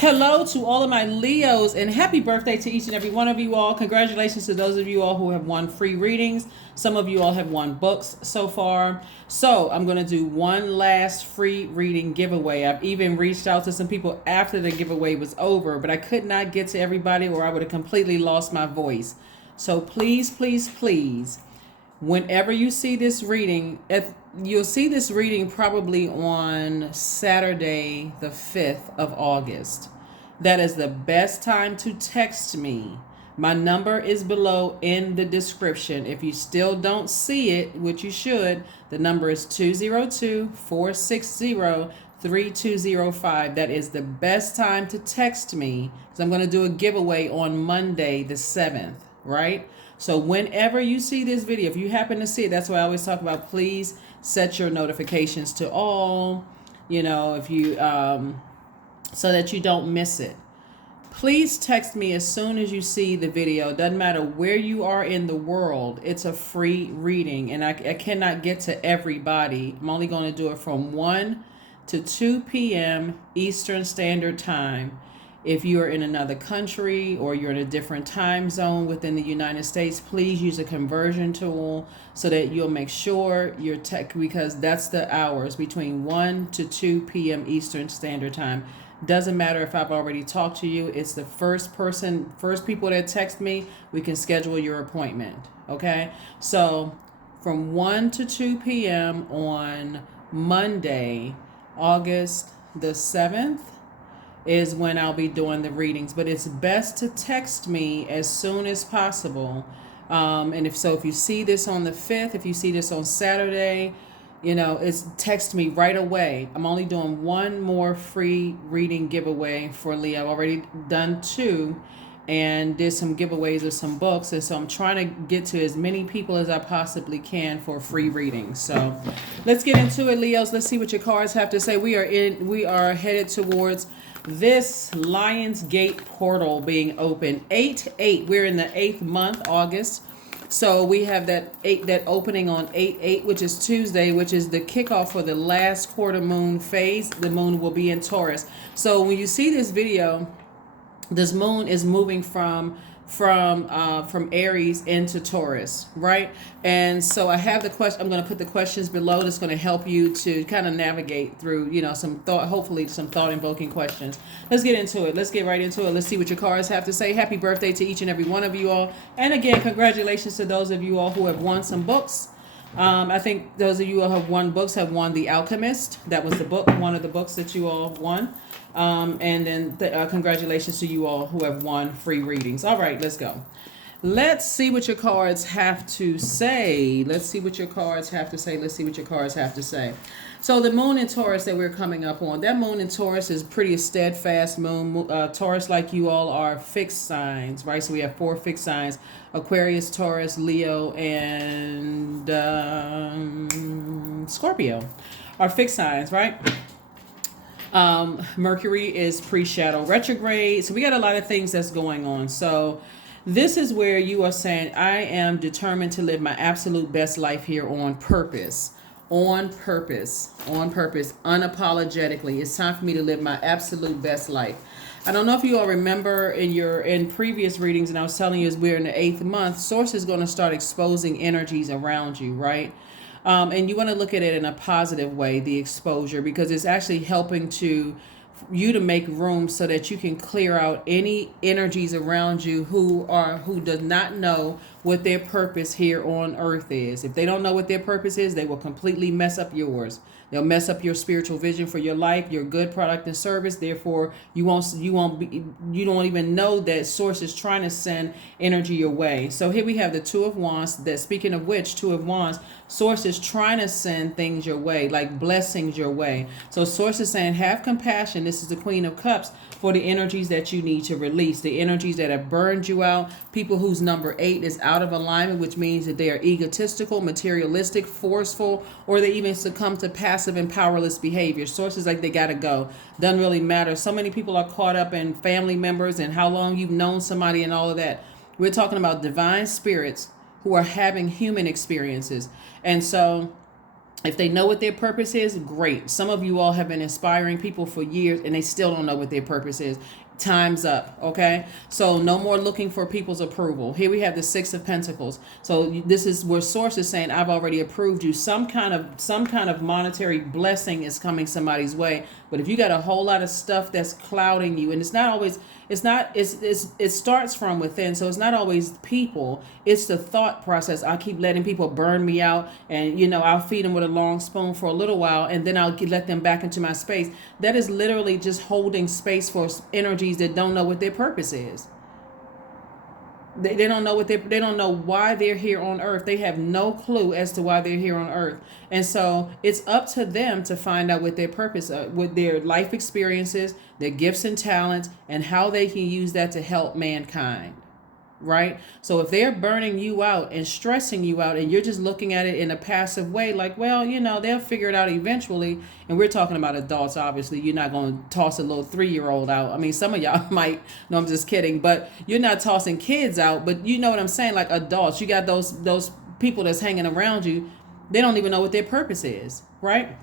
Hello to all of my Leos and happy birthday to each and every one of you all. Congratulations to those of you all who have won free readings. Some of you all have won books so far. So I'm going to do one last free reading giveaway. I've even reached out to some people after the giveaway was over, but I could not get to everybody or I would have completely lost my voice. So please, please, please, whenever you see this reading, you'll see this reading probably on Saturday, the 5th of August. That is the best time to text me. My number is below in the description. If you still don't see it, which you should, the number is 202-460-3205. That is the best time to text me because I'm going to do a giveaway on Monday, the 7th, right? So whenever you see this video, if you happen to see it, that's why I always talk about, please set your notifications to all, if you, so that you don't miss it. Please text me as soon as you see the video. Doesn't matter where you are in the world. It's a free reading and I cannot get to everybody. I'm only going to do it from 1 to 2 p.m. Eastern Standard Time. If you're in another country or you're in a different time zone within the United States, please use a conversion tool so that you'll make sure your because that's the hours between 1 to 2 p.m. Eastern Standard Time. Doesn't matter if I've already talked to you. It's the first people that text me, we can schedule your appointment. Okay? So from 1 to 2 p.m. on Monday, August the 7th, is when I'll be doing the readings, but it's best to text me as soon as possible. And if you see this on the 5th, if you see this on Saturday, it's text me right away. I'm only doing one more free reading giveaway for Leo. I've already done 2 and did some giveaways of some books. And so I'm trying to get to as many people as I possibly can for free readings. So let's get into it, Leos. Let's see what your cards have to say. We are headed towards this Lion's Gate portal being open. 8/8. We're in the 8th month, August. So we have that opening on 8/8, which is Tuesday, which is the kickoff for the last quarter moon phase. The moon will be in Taurus. So when you see this video, this moon is moving from Aries into Taurus, right? And so I have the question. I'm going to put the questions below. That's going to help you to kind of navigate through, some thought, hopefully some thought invoking questions. Let's get into it. Let's get right into it. Let's see what your cards have to say. Happy birthday to each and every one of you all. And again, congratulations to those of you all who have won some books. I think those of you who have won books have won The Alchemist. That was the book, one of the books that you all won. And then congratulations to you all who have won free readings. All right, let's go. Let's see what your cards have to say. Let's see what your cards have to say. Let's see what your cards have to say. So the moon in Taurus that we're coming up on, that moon in Taurus is pretty steadfast moon. Taurus, like you all, are fixed signs, right? So we have 4 fixed signs: Aquarius, Taurus, Leo, and Scorpio are fixed signs, right? Mercury is pre-shadow retrograde. So we got a lot of things that's going on. So this is where you are saying, I am determined to live my absolute best life here on purpose, unapologetically. It's time for me to live my absolute best life. I don't know if you all remember in previous readings, and I was telling you as we're in the 8th month, Source is going to start exposing energies around you, right? And you want to look at it in a positive way, the exposure, because it's actually helping you to make room so that you can clear out any energies around you who does not know what their purpose here on earth is. If they don't know what their purpose is, they will completely mess up yours. They'll mess up your spiritual vision for your life, your good product and service. Therefore, you don't even know that Source is trying to send energy your way. So here we have the 2 of Wands. That, speaking of which, 2 of Wands, Source is trying to send things your way, like blessings your way. So Source is saying, have compassion. This is the Queen of Cups, for the energies that you need to release, the energies that have burned you out, people whose number 8 is out of alignment, which means that they are egotistical, materialistic, forceful, or they even succumb to passive and powerless behavior. Sources like they gotta go. Doesn't really matter. So many people are caught up in family members and how long you've known somebody and all of that. We're talking about divine spirits who are having human experiences. And so If they know what their purpose is, great. Some of you all have been inspiring people for years and they still don't know what their purpose is. Time's up. Okay, so no more looking for people's approval. Here we have the Six of Pentacles. So this is where source is saying, I've already approved you. Some kind of monetary blessing is coming somebody's way. But if you got a whole lot of stuff that's clouding you, and it's not always, it starts from within. So it's not always people, it's the thought process. I keep letting people burn me out, and I'll feed them with a long spoon for a little while, and then I'll let them back into my space. That is literally just holding space for energies that don't know what their purpose is. They don't know they don't know why they're here on earth. They have no clue as to why they're here on earth. And so it's up to them to find out what their purpose, with their life experiences, their gifts and talents, and how they can use that to help mankind. Right? So if they're burning you out and stressing you out, and you're just looking at it in a passive way, like, well, they'll figure it out eventually. And we're talking about adults, obviously. You're not going to toss a little 3-year-old out. I mean, some of y'all might. No, I'm just kidding. But you're not tossing kids out. But you know what I'm saying? Like adults, you got those people that's hanging around you. They don't even know what their purpose is, right?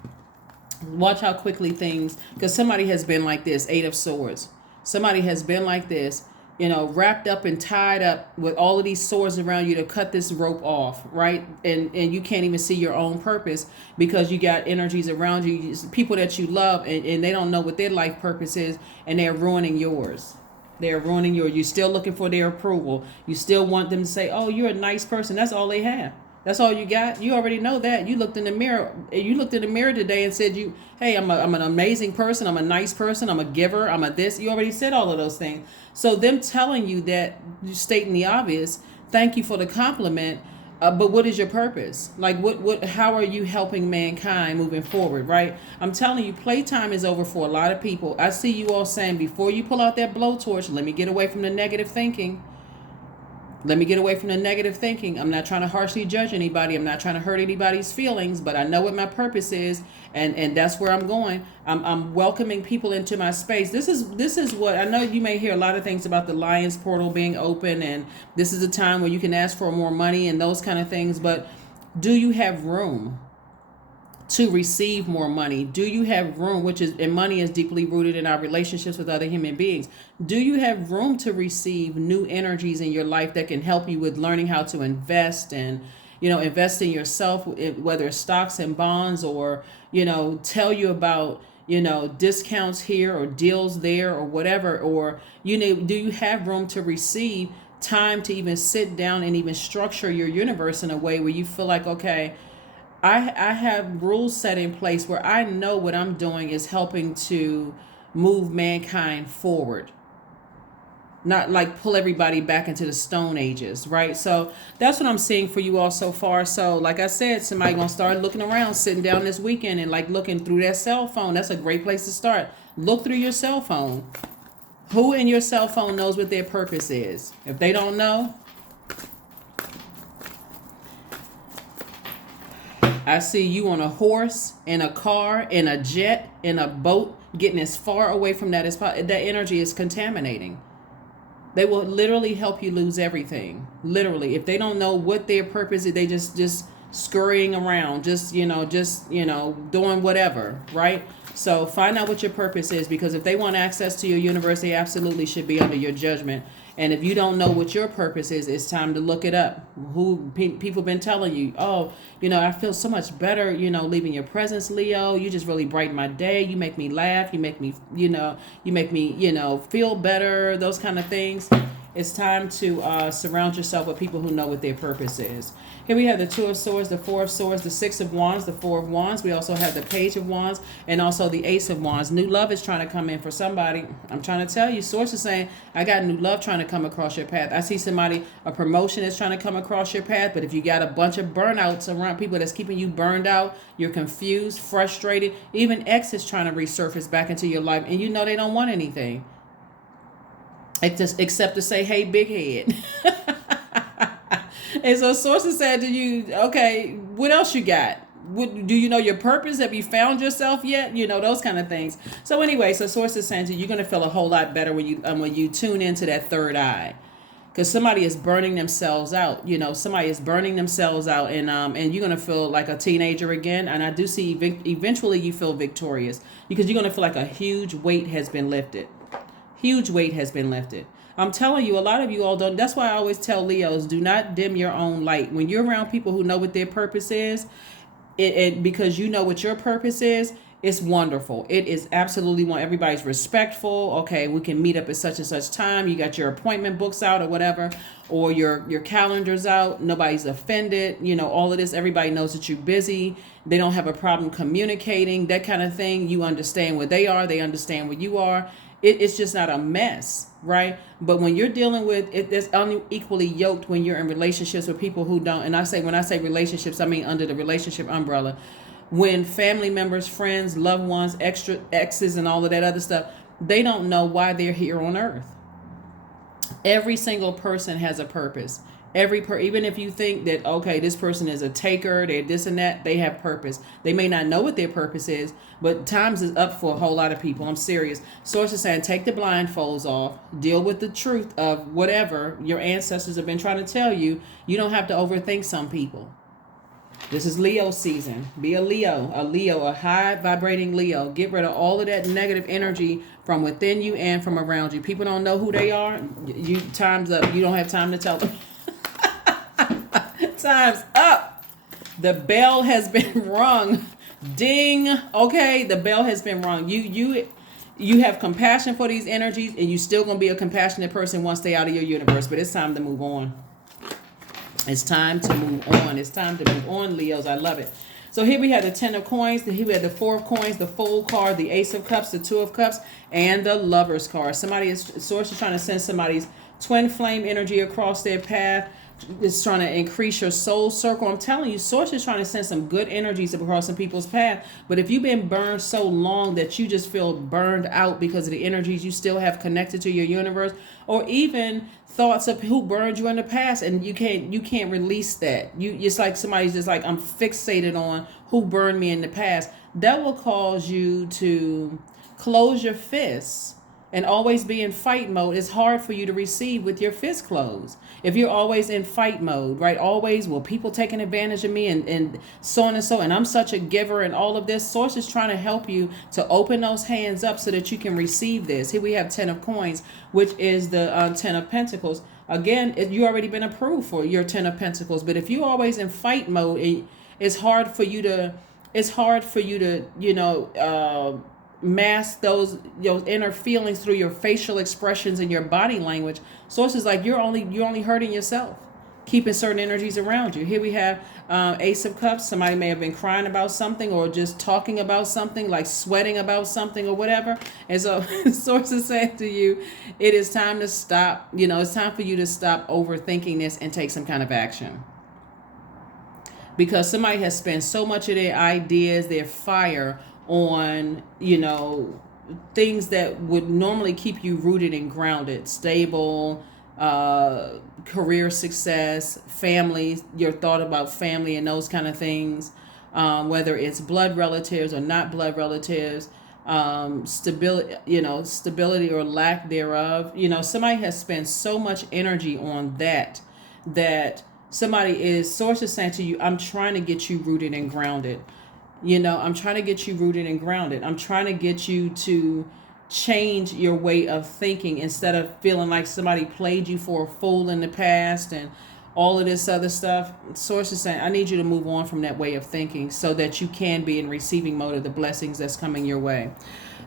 Watch how quickly things, because somebody has been like this, 8 of Swords. Somebody has been like this, wrapped up and tied up with all of these swords around you to cut this rope off, right? And you can't even see your own purpose because you got energies around you, people that you love, and they don't know what their life purpose is, and they're ruining yours. They're ruining yours. You're still looking for their approval. You still want them to say, oh, you're a nice person. That's all they have. That's all you got. You already know that. You looked in the mirror. You looked in the mirror today and said, hey, I'm an amazing person. I'm a nice person. I'm a giver. I'm a this. You already said all of those things. So them telling you that, stating the obvious, thank you for the compliment. But what is your purpose? Like, how are you helping mankind moving forward, right? I'm telling you, playtime is over for a lot of people. I see you all saying, before you pull out that blowtorch, let me get away from the negative thinking. Let me get away from the negative thinking. I'm not trying to harshly judge anybody. I'm not trying to hurt anybody's feelings, but I know what my purpose is, and that's where I'm going. I'm welcoming people into my space. This is what I know. You may hear a lot of things about the Lion's Portal being open, and this is a time where you can ask for more money and those kind of things. But do you have room to receive more money? Do you have room, and money is deeply rooted in our relationships with other human beings. Do you have room to receive new energies in your life that can help you with learning how to invest and, invest in yourself, whether it's stocks and bonds, or, tell you about, discounts here or deals there or whatever, or, do you have room to receive time to even sit down and even structure your universe in a way where you feel like, okay, I have rules set in place where I know what I'm doing is helping to move mankind forward, not like pull everybody back into the Stone Ages, right? So that's what I'm seeing for you all so far. So like I said, somebody gonna start looking around, sitting down this weekend and like looking through their cell phone. That's a great place to start. Look through your cell phone. Who in your cell phone knows what their purpose is? If they don't know, I see you on a horse, in a car, in a jet, in a boat, getting as far away from that as possible. That energy is contaminating. They will literally help you lose everything. Literally. If they don't know what their purpose is, they just scurrying around, just doing whatever, right? So find out what your purpose is, because if they want access to your universe, they absolutely should be under your judgment. And if you don't know what your purpose is, it's time to look it up. People been telling you, oh, I feel so much better, leaving your presence, Leo. You just really brighten my day. You make me laugh. You make me, feel better. Those kind of things. It's time to surround yourself with people who know what their purpose is. Here we have the 2 of Swords, the 4 of Swords, the 6 of Wands, the 4 of Wands. We also have the Page of Wands and also the Ace of Wands. New love is trying to come in for somebody. I'm trying to tell you, Source is saying, I got new love trying to come across your path. I see a promotion is trying to come across your path, but if you got a bunch of burnouts around, people that's keeping you burned out, you're confused, frustrated, even X is trying to resurface back into your life, and they don't want anything. Except to say, hey, big head. And so sources said to you, okay, what else you got? Do you know your purpose? Have you found yourself yet? Those kind of things. So anyway, so sources saying to you, you're going to feel a whole lot better when you tune into that third eye. because somebody is burning themselves out. Somebody is burning themselves out, and you're gonna feel like a teenager again. And I do see eventually you feel victorious, because you're gonna feel like a huge weight has been lifted. Huge weight has been lifted. I'm telling you, a lot of you all don't. That's why I always tell Leos, do not dim your own light. When you're around people who know what their purpose is, because you know what your purpose is, it's wonderful. It is absolutely wonderful. Everybody's respectful. Okay, we can meet up at such and such time. You got your appointment books out or whatever, or your calendar's out. Nobody's offended. All of this. Everybody knows that you're busy. They don't have a problem communicating, that kind of thing. You understand where they are. They understand where you are. It's just not a mess, right? But when you're dealing with it, it's unequally yoked when you're in relationships with people who don't. And when I say relationships, I mean under the relationship umbrella. When family members, friends, loved ones, extra exes, and all of that other stuff, they don't know why they're here on earth. Every single person has a purpose. Even if you think that, okay, this person is a taker, they're this and that, they have purpose. They may not know what their purpose is, but times is up for a whole lot of people. I'm serious. Source is saying, take the blindfolds off, deal with the truth of whatever your ancestors have been trying to tell you. You don't have to overthink some people. This is Leo season. Be a Leo, a high vibrating Leo. Get rid of all of that negative energy from within you and from around you. People don't know who they are. Time's up. You don't have time to tell them. Time's up. The bell has been rung. Ding. Okay, the bell has been rung. You have compassion for these energies, and you still gonna be a compassionate person once they out of your universe. But it's time to move on. It's time to move on. It's time to move on, Leos. I love it. So here we have the 10 of coins. Here we have the 4 of coins, the Fool card, the Ace of Cups, the 2 of Cups, and the Lover's card. Source is trying to send somebody's twin flame energy across their path. It's trying to increase your soul circle. I'm telling you, Source is trying to send some good energies across some people's path. But if you've been burned so long that you just feel burned out because of the energies you still have connected to your universe, or even thoughts of who burned you in the past, and you can't release that. It's like somebody's just like, I'm fixated on who burned me in the past. That will cause you to close your fists and always be in fight mode. It's hard for you to receive with your fist closed. If you're always in fight mode, right? Always, well, people taking advantage of me and so on and so, and I'm such a giver and all of this. Source is trying to help you to open those hands up so that you can receive this. Here we have 10 of coins, which is the 10 of pentacles. Again, you already been approved for your 10 of pentacles, but if you're always in fight mode, it's hard for you to, mask those inner feelings through your facial expressions and your body language. Source is like, you're only hurting yourself, keeping certain energies around you. Here we have Ace of Cups. Somebody may have been crying about something, or just talking about something, like sweating about something or whatever. And so Source is saying to you, it is time to stop. It's time for you to stop overthinking this and take some kind of action. Because somebody has spent so much of their ideas, their fire on, things that would normally keep you rooted and grounded, stable, career success, family, your thought about family and those kind of things, whether it's blood relatives or not blood relatives, stability or lack thereof. Somebody has spent so much energy on that Source is saying to you, I'm trying to get you rooted and grounded. I'm trying to get you rooted and grounded. I'm trying to get you to change your way of thinking, instead of feeling like somebody played you for a fool in the past and all of this other stuff. Source is saying, I need you to move on from that way of thinking so that you can be in receiving mode of the blessings that's coming your way.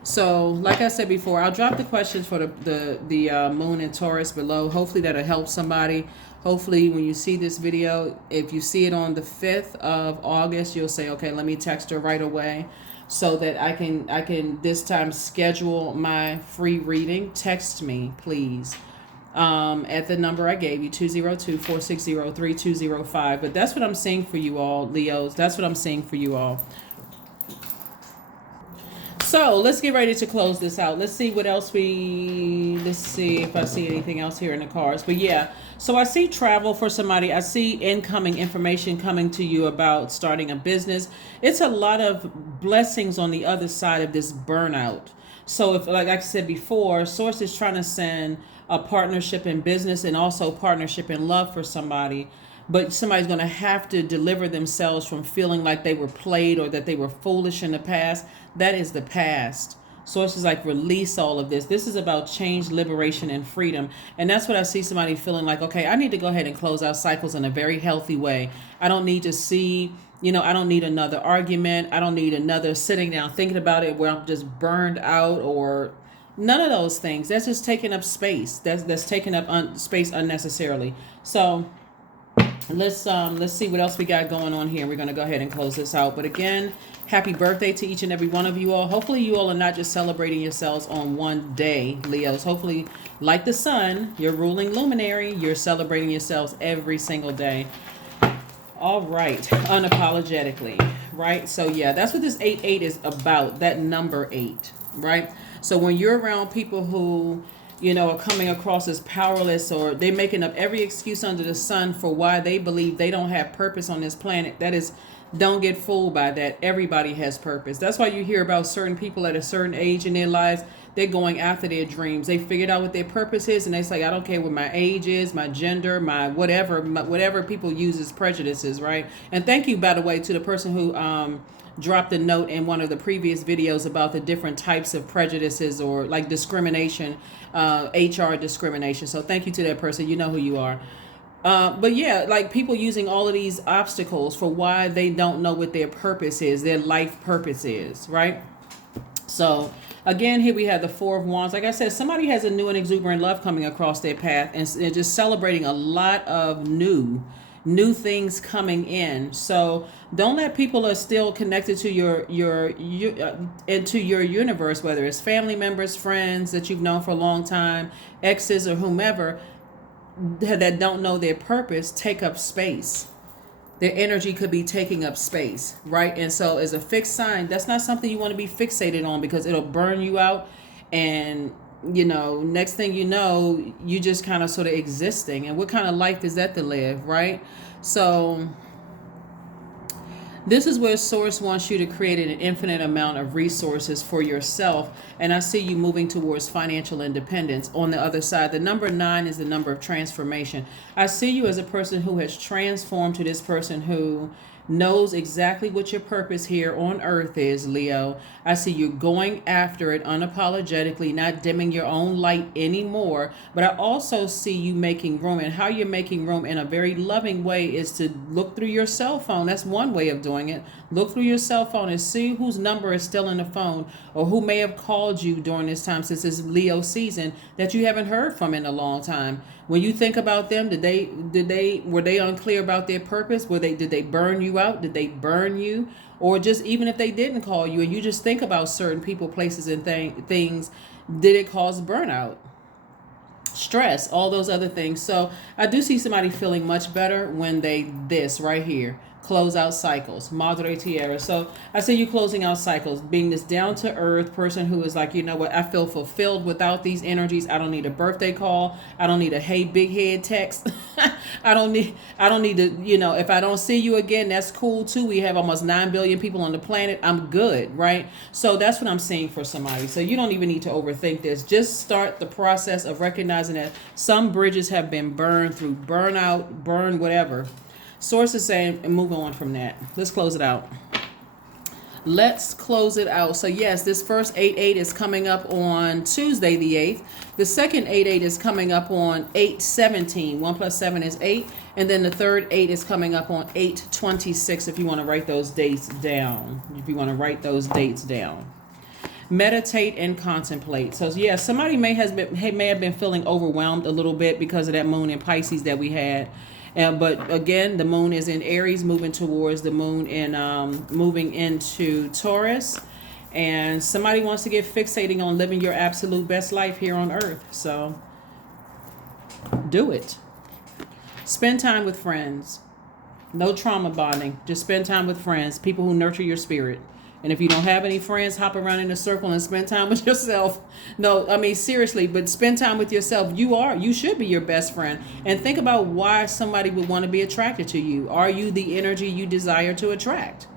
So, like I said before, I'll drop the questions for the moon and Taurus below. Hopefully that'll help somebody. Hopefully when you see this video, if you see it on the 5th of August, you'll say, okay, let me text her right away so that I can this time schedule my free reading. Text me, please, at the number I gave you, 202-460-3205. But that's what I'm seeing for you all, Leos. That's what I'm seeing for you all. So let's get ready to close this out. Let's see if I see anything else here in the cards. But yeah, so I see travel for somebody. I see incoming information coming to you about starting a business. It's a lot of blessings on the other side of this burnout. So if, like I said before, source is trying to send a partnership in business and also partnership in love for somebody, but somebody's going to have to deliver themselves from feeling like they were played or that they were foolish in the past. That is the past. Source is like, release all of this. This is about change, liberation, and freedom. And that's what I see somebody feeling like, okay, I need to go ahead and close out cycles in a very healthy way. I don't need to see, I don't need another argument. I don't need another sitting down thinking about it where I'm just burned out, or none of those things. That's just taking up space. That's taking up space unnecessarily. So let's see what else we got going on here. We're going to go ahead and close this out. But again, happy birthday to each and every one of you all. Hopefully you all are not just celebrating yourselves on one day, Leos. Hopefully, like the sun, your ruling luminary, you're celebrating yourselves every single day. All right, unapologetically, right? So yeah, that's what this 8-8 is about, that number 8, right? So when you're around people who, are coming across as powerless, or they're making up every excuse under the sun for why they believe they don't have purpose on this planet, that is, don't get fooled by that. Everybody has purpose. That's why you hear about certain people at a certain age in their lives, they're going after their dreams. They figured out what their purpose is, and they say, I don't care what my age is, my gender, my whatever people use as prejudices, right? And thank you, by the way, to the person who dropped a note in one of the previous videos about the different types of prejudices, or like discrimination, HR discrimination. So thank you to that person. You know who you are. But yeah, like people using all of these obstacles for why they don't know what their purpose is, their life purpose is, right? So again, here we have the 4 of Wands. Like I said, somebody has a new and exuberant love coming across their path, and they're just celebrating a lot of new things coming in. So don't let people who are still connected to your into your universe, whether it's family members, friends that you've known for a long time, exes, or whomever, that don't know their purpose, take up space. Their energy could be taking up space, right? And so as a fixed sign, that's not something you want to be fixated on, because it'll burn you out. And, next thing you know, you just kind of sort of existing. And what kind of life is that to live, right? So this is where Source wants you to create an infinite amount of resources for yourself. And I see you moving towards financial independence. On the other side, the number 9 is the number of transformation. I see you as a person who has transformed to this person who knows exactly what your purpose here on earth is, Leo. I see you going after it unapologetically, not dimming your own light anymore. But I also see you making room, and how you're making room in a very loving way is to look through your cell phone. That's one way of doing it. Look through your cell phone and see whose number is still in the phone, or who may have called you during this time, since it's Leo season, that you haven't heard from in a long time. When you think about them, were they unclear about their purpose? Did they burn you out? Did they burn you? Or just, even if they didn't call you and you just think about certain people, places, and things, did it cause burnout, stress, all those other things? So I do see somebody feeling much better when this right here, close out cycles, Madre Tierra. So I see you closing out cycles, being this down to earth person who is like, you know what, I feel fulfilled without these energies. I don't need a birthday call. I don't need a hey big head text. I don't need to, if I don't see you again, that's cool too. We have almost 9 billion people on the planet. I'm good, right? So that's what I'm seeing for somebody. So you don't even need to overthink this. Just start the process of recognizing that some bridges have been burned through burnout, whatever. Source is saying, and move on from that. Let's close it out. So yes, this first 8-8 is coming up on Tuesday the 8th. The second 8-8 is coming up on 8/17. 1 + 7 is 8. And then the third 8 is coming up on 8/26, if you want to write those dates down. Meditate and contemplate. So yeah, somebody may have been feeling overwhelmed a little bit because of that moon in Pisces that we had. But again, the moon is in Aries, moving towards the moon and moving into Taurus. And somebody wants to get fixating on living your absolute best life here on earth. So do it. Spend time with friends. No trauma bonding. Just spend time with friends, people who nurture your spirit. And if you don't have any friends, hop around in a circle and spend time with yourself. No, I mean, seriously, but spend time with yourself. You should be your best friend. And think about why somebody would want to be attracted to you. Are you the energy you desire to attract?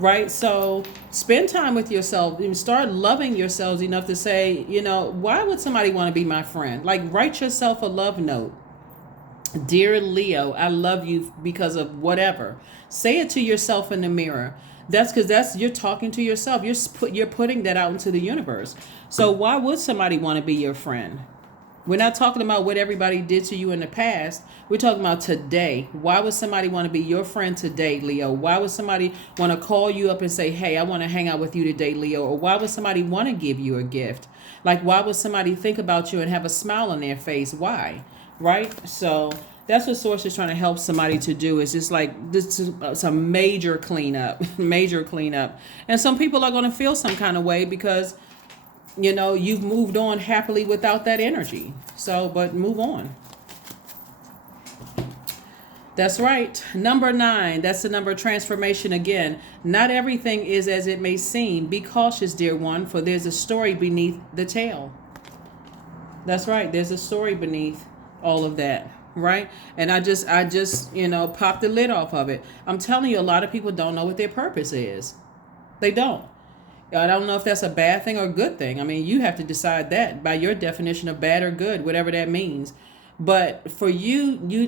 right? So spend time with yourself and start loving yourselves enough to say, why would somebody want to be my friend? Like, write yourself a love note. Dear Leo, I love you because of whatever. Say it to yourself in the mirror. That's because you're talking to yourself. You're putting that out into the universe. So why would somebody want to be your friend? We're not talking about what everybody did to you in the past. We're talking about today. Why would somebody want to be your friend today, Leo? Why would somebody want to call you up and say, hey, I want to hang out with you today, Leo? Or why would somebody want to give you a gift? Like, why would somebody think about you and have a smile on their face? Why? Right? So that's what Source is trying to help somebody to do, is just like this is some major cleanup, major cleanup. And some people are going to feel some kind of way because you've moved on happily without that energy. So, but move on. That's right. Number 9, that's the number of transformation again. Not everything is as it may seem. Be cautious, dear one, for there's a story beneath the tale. That's right. There's a story beneath all of that. Right. And I just, popped the lid off of it. I'm telling you, a lot of people don't know what their purpose is. They don't. I don't know if that's a bad thing or a good thing. I mean, you have to decide that by your definition of bad or good, whatever that means. But for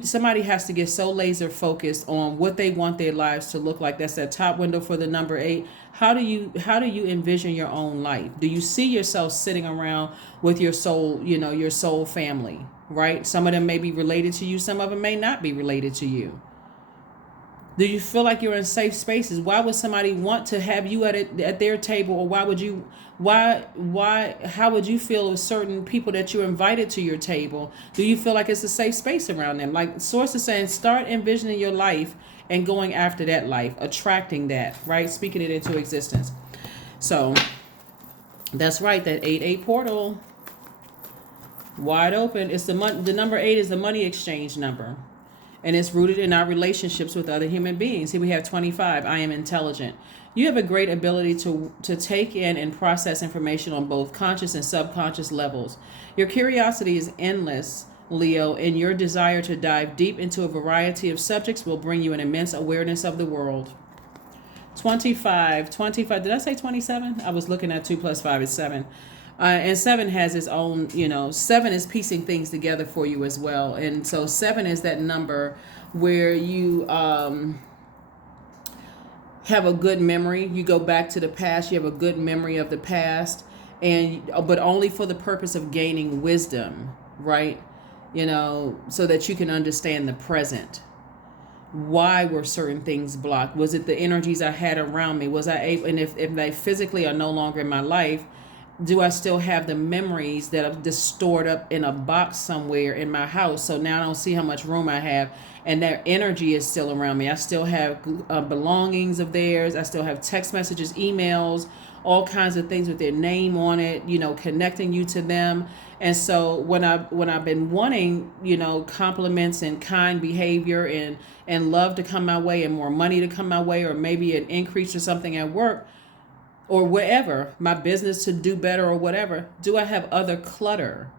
somebody has to get so laser focused on what they want their lives to look like. That's that top window for the number 8. How do you envision your own life? Do you see yourself sitting around with your soul, your soul family, right? Some of them may be related to you. Some of them may not be related to you. Do you feel like you're in safe spaces? Why would somebody want to have you at their table? Or how would you feel with certain people that you invited to your table? Do you feel like it's a safe space around them? Like Source is saying, start envisioning your life and going after that life, attracting that, right? Speaking it into existence. So that's right. That 8-8 portal, wide open. It's the number 8 is the money exchange number. And it's rooted in our relationships with other human beings. Here we have 25. I am intelligent. You have a great ability to take in and process information on both conscious and subconscious levels. Your curiosity is endless, Leo, and your desire to dive deep into a variety of subjects will bring you an immense awareness of the world. 25. Did I say 27? I was looking at 2 plus 5 is 7. And 7 has its own, 7 is piecing things together for you as well. And so 7 is that number where you have a good memory. You go back to the past. You have a good memory of the past, but only for the purpose of gaining wisdom, right? So that you can understand the present. Why were certain things blocked? Was it the energies I had around me? Was I able, and if they physically are no longer in my life, do I still have the memories that are just stored up in a box somewhere in my house? So now I don't see how much room I have, and their energy is still around me. I still have belongings of theirs. I still have text messages, emails, all kinds of things with their name on it, connecting you to them. And so when I've been wanting, compliments and kind behavior and love to come my way and more money to come my way, or maybe an increase or something at work, or wherever, my business to do better or whatever, do I have other clutter?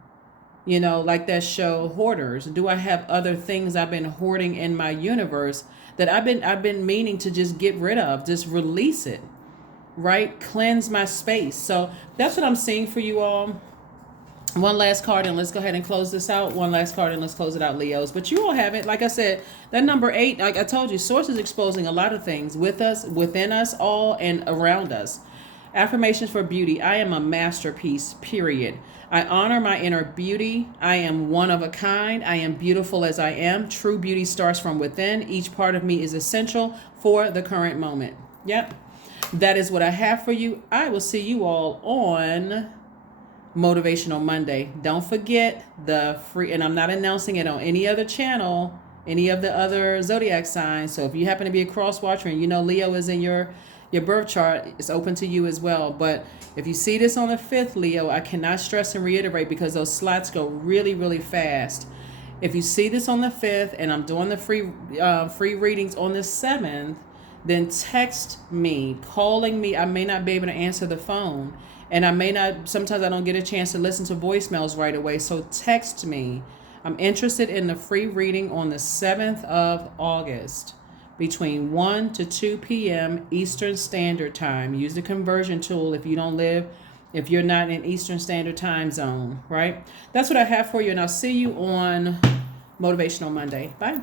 Like that show Hoarders. Do I have other things I've been hoarding in my universe that I've been meaning to just get rid of, just release it, right? Cleanse my space. So that's what I'm seeing for you all. One last card and let's go ahead and close this out. One last card and let's close it out, Leos. But you all have it. Like I said, that number 8, like I told you, Source is exposing a lot of things with us, within us all, and around us. Affirmations for beauty. I am a masterpiece, period. I honor my inner beauty. I am one of a kind. I am beautiful as I am. True beauty starts from within. Each part of me is essential for the current moment. Yep. That is what I have for you. I will see you all on Motivational Monday. Don't forget the free, and I'm not announcing it on any other channel, any of the other zodiac signs. So if you happen to be a cross watcher and Leo is in your birth chart, is open to you as well. But if you see this on the 5th, Leo, I cannot stress and reiterate because those slots go really, really fast. If you see this on the 5th and I'm doing the free readings on the 7th, then text me, calling me. I may not be able to answer the phone, and sometimes I don't get a chance to listen to voicemails right away. So text me. I'm interested in the free reading on the 7th of August. between 1 to 2 p.m. Eastern Standard Time. Use the conversion tool if you're not in Eastern Standard Time zone, right? That's what I have for you, and I'll see you on Motivational Monday. Bye.